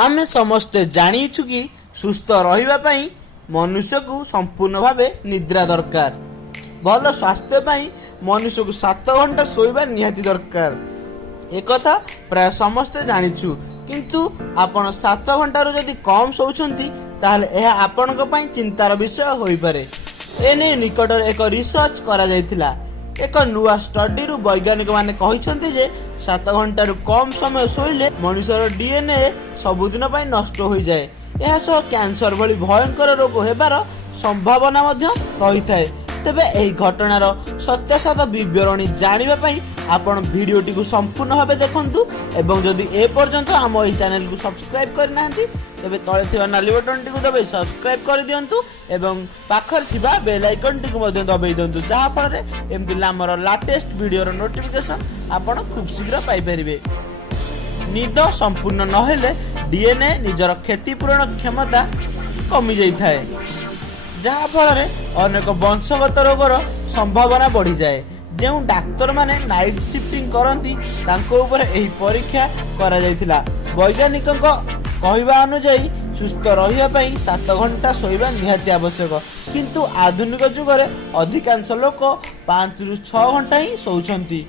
आमे समस्ते जानिछु कि सुस्थ रहिबा पई मनुष्य को संपूर्ण भावे निद्रा दरकार। भल स्वास्थ्य पई मनुष्य को 7 घंटा सोइबा निहाती दरकार। एक कथा प्राय समस्ते जानिछु, किंतु आपण 7 घंटा रो जदि कम सोउछंती ताहले एहा आपनक पई चिंतार विषय होई पारे। एने निकटर एक रिसर्च करा जायतिला। एक नुआ स्टडी रु वैज्ञानिक माने कहिसंती जे 7 घंटा रु कम समय सोइले मनुष्यर डीएनए सबुदिन पई नष्ट होई जाय। एहा सह कैंसर भली भयंकर रोग हेबार संभावना मध्य रही थाए। तेबे एही घटनार सत्यासत विवरणी जानिबा पई आपण वीडियोटी को संपूर्ण भावे देखंतु एवं जदि ए पर्यंत हम एही चैनल को सब्सक्राइब करि नाहंती तेबे तळे थिबा नाली बटन टी को दबाई सब्सक्राइब कर दियंतु एवं पाखर थिबा बेल आइकन टी को मध्य दबाई दियंतु, जहा फल रे एमति हमर लेटेस्ट वीडियो रो नोटिफिकेशन आपण खूब शीघ्र पाई परिबे। निद संपूर्ण नहेले डीएनए निजर क्षतिपूरण क्षमता कमी जाई थाए, जहा फल रे अनेक वंशगत रोगर संभावना बढ़ी जाए। जो डाक्तर माने नाइट शिफ्टिंग करती तांको ऊपर एही परीक्षा करा जायतिला। वैज्ञानिकों कहवा अनुଯାयी सुस्थ रहिबा पई 7 घंटा सोइबा निहाती आवश्यक, किंतु आधुनिक जुगरे अधिकांश लोक 5 रु 6 घंटा ही सोउछंती।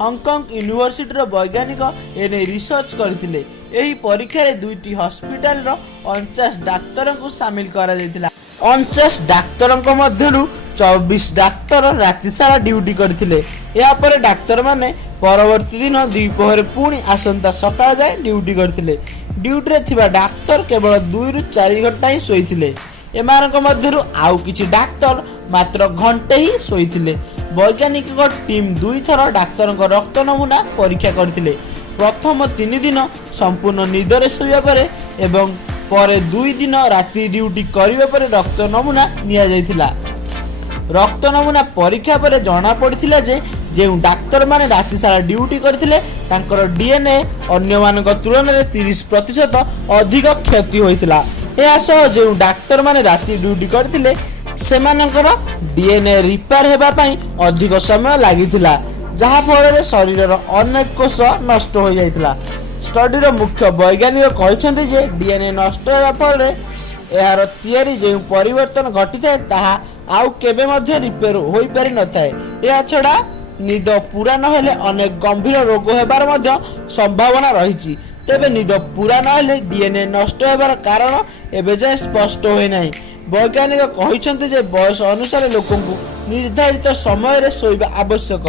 हांगकांग यूनिवर्सिटी रो वैज्ञानिक एने रिसर्च करथिले। एही परीक्षा रे 2टी हॉस्पिटल रो 49 डाक्तर को शामिल करा जायतिला। 49 डाक्तर मध्यरु 24 डाक्तर राति सारा ड्यूटी करथिले। या पर डाक्तर माने परवर्ती दिन द्विपहर पुणी आसंता सकाळ जाय ड्यूटी करथिले। ड्यूटी रे थिबा डाक्तर केवल 2 रु 4 घंटा ही सोइथिले। एमारक मध्यरु आउ किछि डाक्तर मात्र घंटे ही सोइथिले। वैज्ञानिक टीम 2 थर डाक्तर रक्त नमूना परीक्षा करथिले। प्रथम 3 दिन संपूर्ण निदरे सोइबा परे एवं परे 2 दिन राति ड्यूटी करिबा परे रक्त नमूना निया जायतिला। रक्त नमूना परीक्षा पर जना पड़िथिला जे डाक्तर माने राति सारा ड्यूटी करथिले तांकर डीएनए अन्य मानक तुलन रे 30% अधिक क्षति होइतिला। एहा सह जे डाक्तर माने राति ड्यूटी करथिले सेमानकर डीएनए रिपेयर हेबा पई अधिक समय लागिथिला, जहा फल रे शरीरर अनेक कोष नष्ट हो जायतिला। स्टडी रो मुख्य वैज्ञानिक कहिसंती जे डीएनए नष्ट हेबा फल रे एहार थियरी जे परिवर्तन घटी थाए ताहा आउ केबे मध्य रिपेयर होई पारि न थाए। एहा छडा निद पूरा न हेले अनेक गंभीर रोग हेबार मध्य संभावना रहिछि। तेबे निद पूरा न हेले डीएनए नष्ट हेबार कारण एबे जाय स्पष्ट होय नाही। वैज्ञानिक कहिसंती जे बयस अनुसार लोकंकु निर्धारित समय रे सोइबा आवश्यक।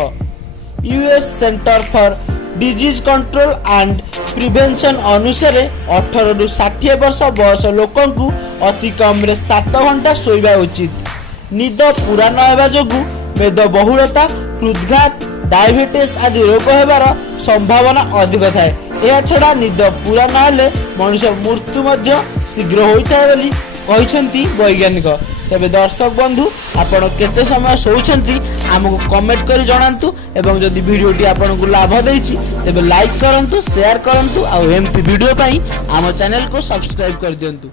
US centre for disease control and prevention अनुसार 18 रु 60 वर्ष बयस लोकंकु अति कम रे 7 घंटा सोइबा उचित। निद पूरा न हेबा जोगु मेदबहुलता, हृदघात, डायबिटीज आदि रोग हेबार संभावना अधिक थाए। एहा छडा निद पूरा न हेले मनुष्य मृत्यु मध्य शीघ्र होइथाय बोली कहिसंती वैज्ञानिक। तबे दर्शक बंधु आपण केते समय सोउछंती हमकु कमेंट करी जणांतु एवं जदि वीडियोटी आपनकु लाभ देइछि तबे लाइक करंतु, शेयर करंतु आ एमती वीडियो पई हम चैनल को सब्सक्राइब कर दियंतु।